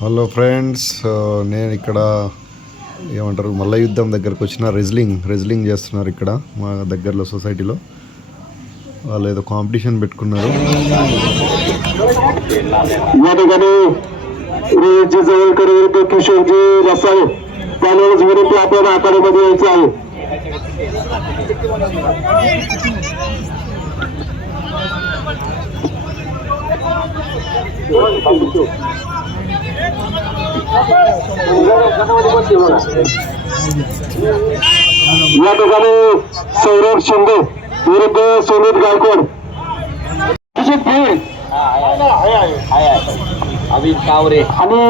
Hello friends, నేను ఇక్కడ ఏమంటారు మల్ల యుద్ధం దగ్గరకు వచ్చిన రెజ్లింగ్ చేస్తున్నారు ఇక్కడ మా దగ్గరలో సొసైటీలో. వాళ్ళు ఏదో కాంపిటీషన్ పెట్టుకున్నారు. या ठिकाणी सौरभ शिंदे विरुद्ध सुमित गायकवाड, अभित कावरे आणि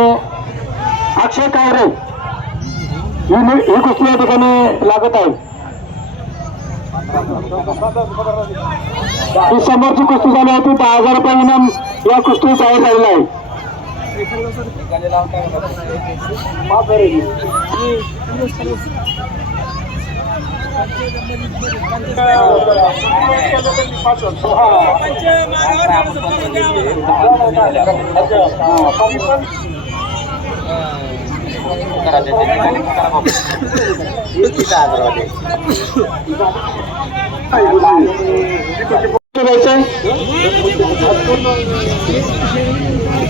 अक्षय कावरे ही कुस्ती या ठिकाणी लागत आहे. ही समोरची कुस्ती झाली होती. 10,000 रुपये इनाम या कुस्ती जाहीर झालेला आहे.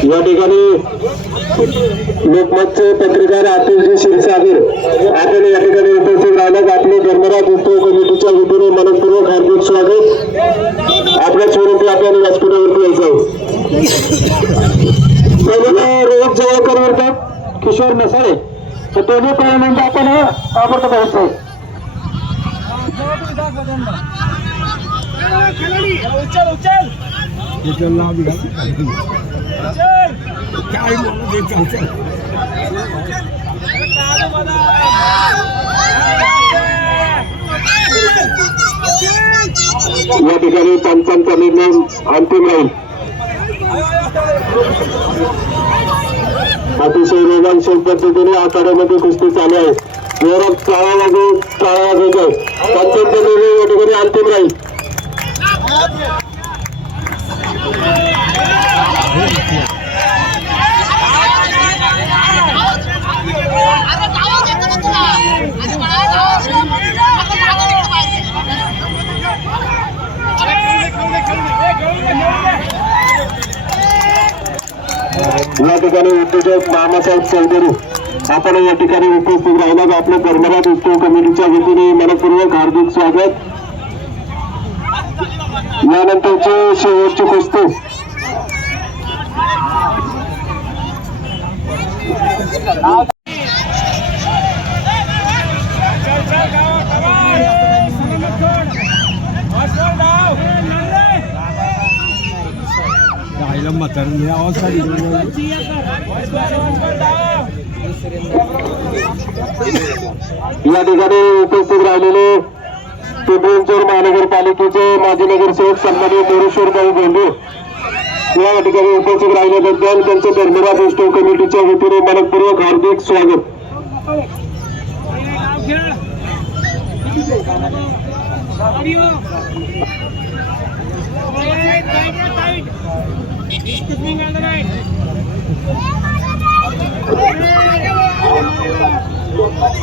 या ठिकाणी लोकमतचे पत्रकार अतुलजी क्षीरसागर आपण या ठिकाणी उपस्थित राहिल्यास आपले धर्मराज उत्सव कमिटीच्या वतीने मनपूर्वक हार्दिक स्वागत. आपल्या स्वरूपी आपल्याला व्यासपीठावरती यायचं. पहिले रोहित जवळकर विरुद्ध किशोर नसाळे हे दोन्ही पहिल्यांदा आपण ताबडतोब व्हायचं. या ठिकाणी पंचांचा निर्णय अंतिम राहील. अतिशय रोमांचक पद्धतीने आखाड्यामध्ये कुस्ती चालू आहे. जोरात टाळा वाजवत आहे. पंचांचा निर्णय या ठिकाणी अंतिम राहील. या ठिकाणी उद्योजक मामासाहेब चौधरी आपण या ठिकाणी उपस्थित राहिल्यास आपल्या धर्मराज उत्सव कमिटीच्या वतीने मनपूर्वक हार्दिक स्वागत. यानंतरची शेवटची कुस्ती या ठिकाणी उपस्थित राहिलेले पिंपरी महानगरपालिकेचे माजी नगरसेवक सन्माननीय मोरेश्वर भाऊ गोंडे या ठिकाणी उपस्थित राहिल्याबद्दल त्यांचे धर्मराज उत्सव कमिटीच्या वतीने मनपूर्वक हार्दिक स्वागत.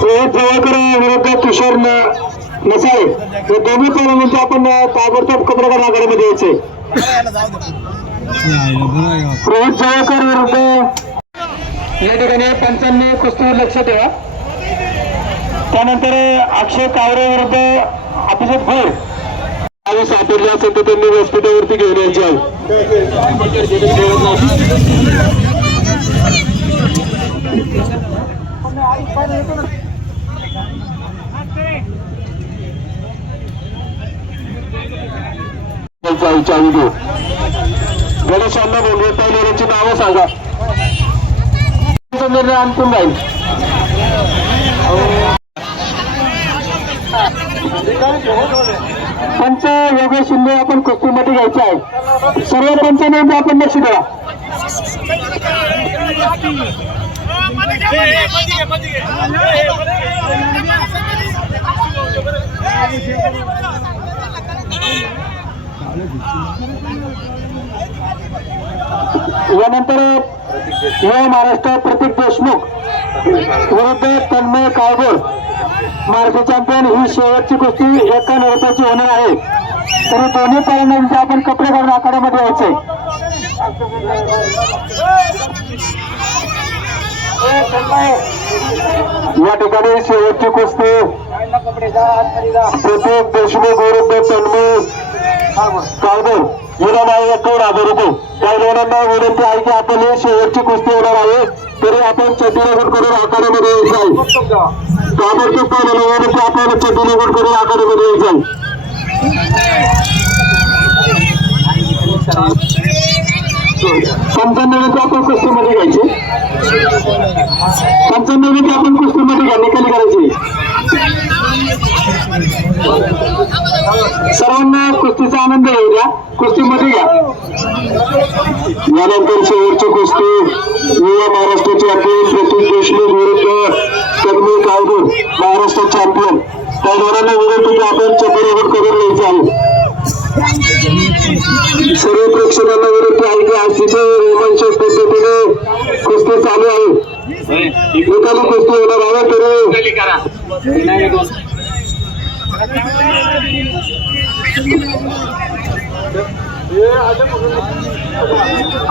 रोहित जवळकर विरुद्ध किशोर नसाळे हे दोन्ही पहिल्यांदा आपण ताबडतोब कपड्याच्या आघाडीमध्ये यायचे. रोहित जवळकर विरुद्ध या ठिकाणी पंचांनी कुस्तीवर लक्ष ठेवा. त्यानंतर अक्षय कावरे विरुद्ध अभिजित भोर सापडले असेल तर त्यांनी व्यासपीठावरती घेऊन यायचे आहे. गणेशांना बोलवे पहिल्याची नावं सांगा. निर्णय अंतिम राहील. पंच योगेश शिंदे आपण कुस्तीमध्ये घ्यायचे आहे. सर्व पंचांना आपण लक्ष द्या. यानंतर युवा महाराष्ट्र प्रतीक देशमुख विरुद्ध तन्मय काळगोळ महाराष्ट्र चॅम्पियन ही शेवटची कुस्ती एका रुपयाची होणार आहे. तरी दोन्ही पॅरेंटचे आपण कपडे घालून आखाड्यामध्ये यायचे. या ठिकाणी शेवटची कुस्ती प्रतीक देशमुख विरुद्ध तन्मय काळगोळ इनाम आहे 1,000 पैलवानांना विनंती आहे की आपण ही शेवटची कुस्ती होणार आहे. तरी आपण चड्डीनगर करून आखाड्यामध्ये यायचं ताबडतोब पैलवानांना विनंती आपण चड्डीनगर करून आखाड्यामध्ये यायचं. पंचांनव्वदची आपण कुस्तीमध्ये घ्यायची. पंचांनव्वदची आपण कुस्तीमध्ये घ्या निकाली करायची. सर्वांना कुस्तीचा आनंद घेऊ द्या. कुस्तीमध्ये घ्या. यानंतर शेवटची कुस्ती युवा महाराष्ट्र चॅम्पियन प्रतीक देशमुख विरुद्ध तन्मय काळगोळ महाराष्ट्र चॅम्पियन. त्या दोघांना विनंती की आपण चपरावर करून घ्यायचं आहे. सर्व प्रेक्षकांना विनंती आहे की आज तिथे रोमांचक पद्धतीने कुस्ती चालू आहे. निकाली कुस्ती होणार आहे. तरी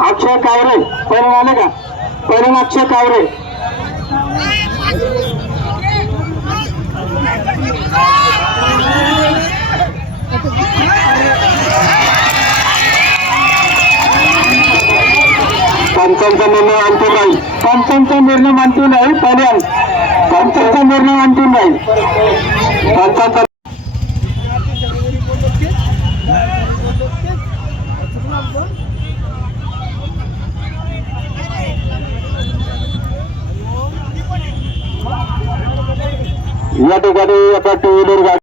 अक्षय कावरे पहिलं आले का? पहिलं अक्षय कावरे. पंचांचा निर्णय अंतिम नाही. पंचांचा निर्णय अंतिम नाही. पहिल्या पंचांचा निर्णय अंतिम नाही. पंचांचा या ठिकाणी आता टू व्हीलर